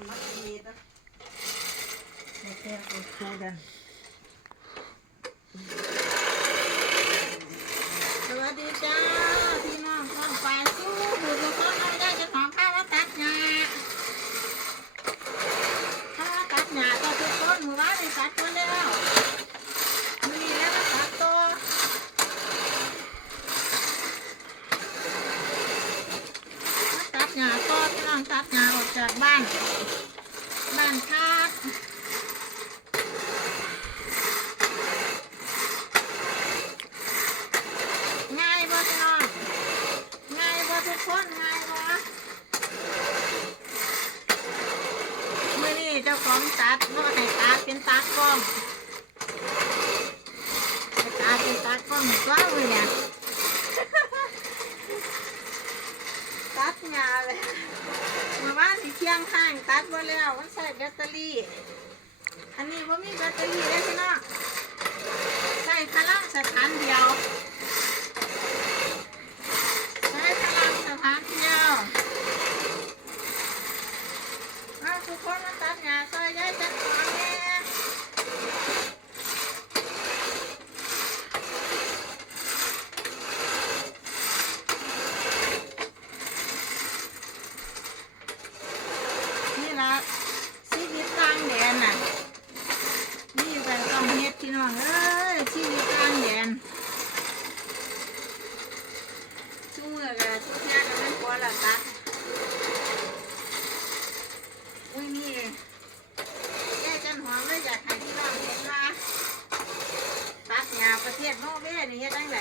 สวัสดีจ้า พี่น้องข้างป่าสู้บุญทุกคนเราได้จะของข้าวมาตัดหญ้าข้าวมาตัดหญ้าตัวทุกคนหมู่บ้านได้ตัดมาแล้วมีแล้วมาตัดตัวมาตัดหญ้าตัวพี่น้องตัดหญ้าออกจากบ้าน บ้านพัก ง่ายบ่พี่น้องง่ายบ่ทุกคนง่ายบ่มื่อ นี้เจ้าของตัดบ่ให้ตาเป็นตากล้องให้ตาเป็นตากล้องก็เลยเนี่ยตัดงาเลยเมื่อวานที่เที่ยงข้างตัดบ่แล้วมันใส่แบตเตอรี่ อันนี้บ่ามีแบตเตอรี่เลยพี่น้องใส่พลังสถานเดียวใช้พลังสถานเที่ยวเอาทุกคนมาตัดหญ้าซอยย้ายจัดของแน่นี่ละชีวิตต่างแดนน่ะนี่ไปต้องเฮ็ดพี่น้องเอ้ยชีวิตต่างแดน ช่วยกันช่วยกันไม่กลัวหรอกตัดอุ้ยนี่แย่จันหอมเลยอยากให้พี่น้องเห็นว่าตัดหญ้าประเทศโนเวย์นี่เฮ็ดจังได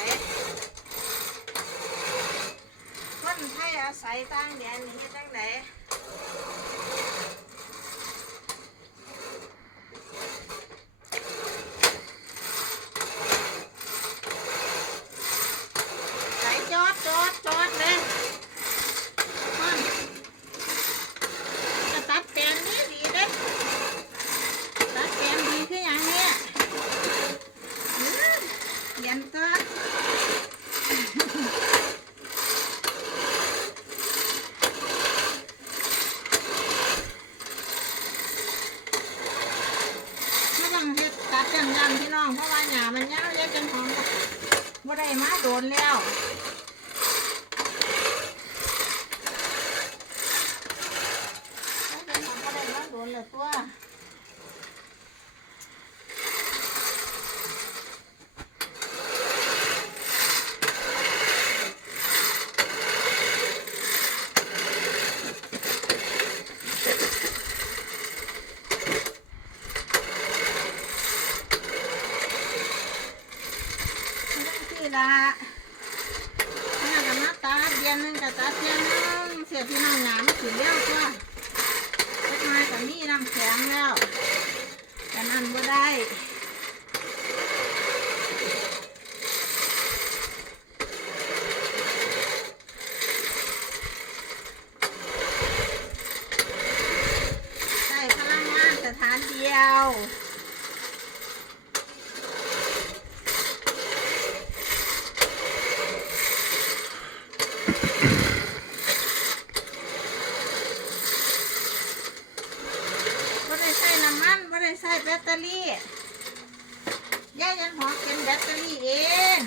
คนไทย อาศัยตั้งแดนนี่เฮ็ดจังไดใส่จอดจอดจอดเลยมันจะตัดแปลงนี้ดีเด้ตัดแปลงดีคืออย่างเนี้ยอื้อเรียนตัว ไม่ต้องเฮ็ด ตัดจังยังพี่น้องเพราะว่าหยามันยาวเยอะจนของบ่ได้มาโดนแล้วบ่ได้มาบ่ได้มาโดนแล้วตัวจังซี่ล่ะนี่ก็มาตั ดเดือนหนึงก็ตัดเดือนนึงเสียพี่น้องหญ้ามันสิเร็วตัวเล็กน้อยก็มีน้ำแข็งแล้วแต่นั่นบ่ได้ใส่พลังงานสถานเดียว ไม่ได้ใส่น้ำมันไม่ได้ใส่แบตเตอรี่ ย่ายันหอมเป็นแบตเตอรี่เอง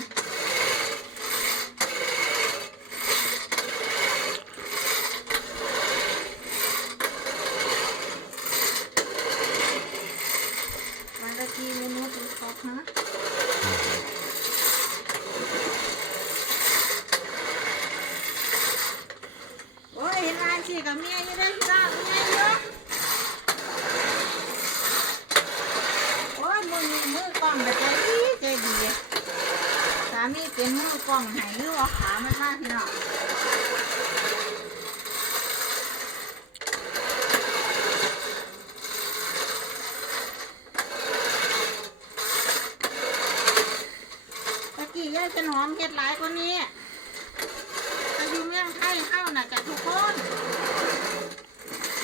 มาตะกี้เมนูดูครบนะโอ้ยเห็นร้านสิกับเมียอยู่เด้อพี่น้องเมียอยู่ โอ้ยมือนี้มือกล้องแต่ใจดีใจดีสามี เป็นมือกล้องให้หรือว่าขามันมากพี่น้องตะกี้ยายเป็นหอมเฮ็ดหลายกว่านี้แต่อยู่เมืองไทยเข้าน่ะกับทุกคน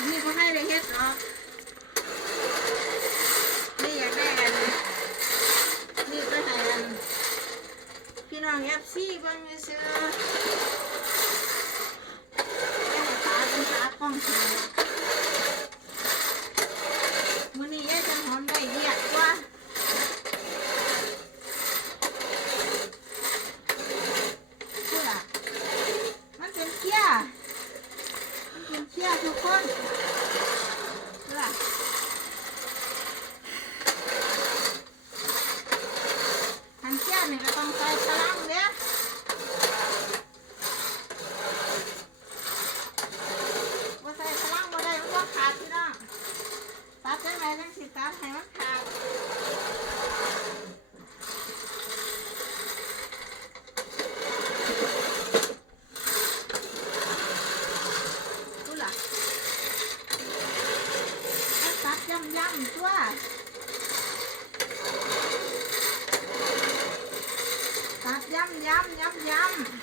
นี่ก็ให้ได้เฮ็ดหรอก mesela ตักย้ำย้ำย้ำย้ำ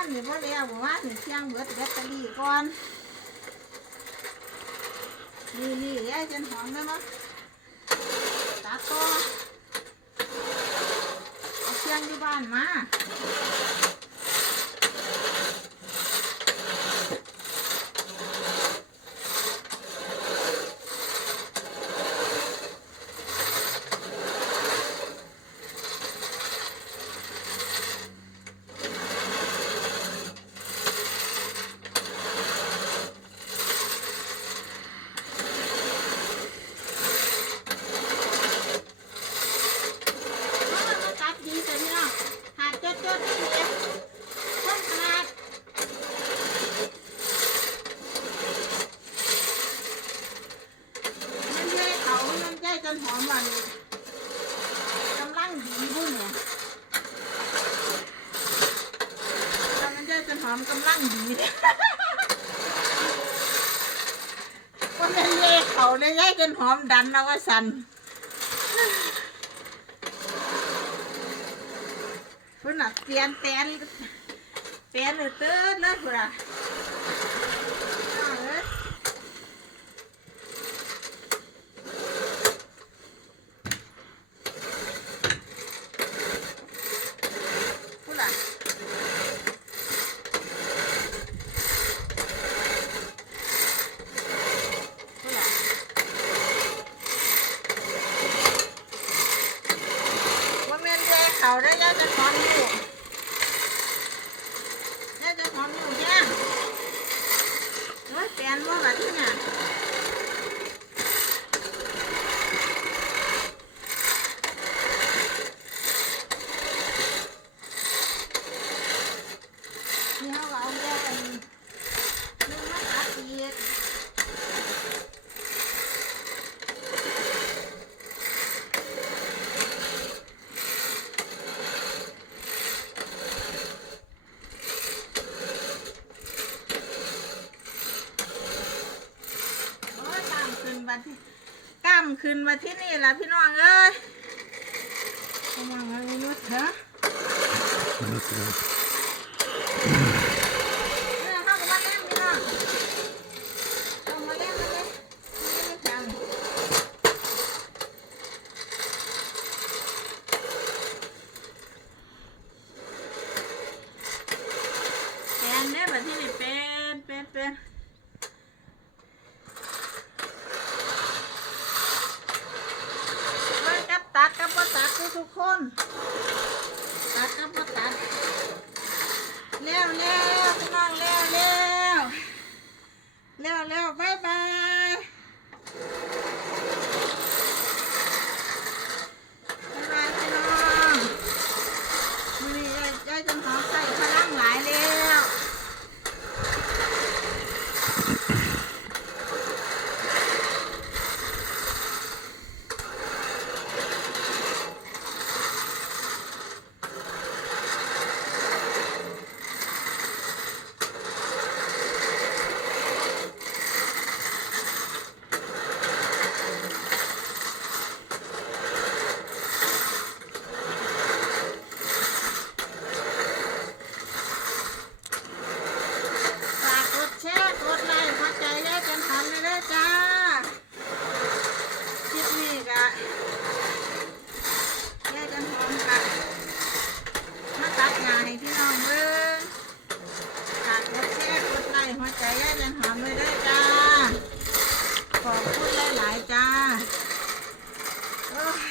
านนี่บ่แล้วบ่ว่านนี่เชียงเบิดแบตเตอรี่ก่อน นี่นี่ยายจนหอมได้มั้ตาโเอาเชียงที่บ้านมา อมกำลังดีเลยวันนั้นเย่เขาเลยย่ายกันหอมดันแล้วว่าสันคุณนักเปลี่ยนแปลนแปลนเออเติร์ดเลยคุณน่ะ 老人要在床铺。ำขึ้นมาที่นี่ละพี่น้องเอ้ยกำลังอะไรนู้นฮะ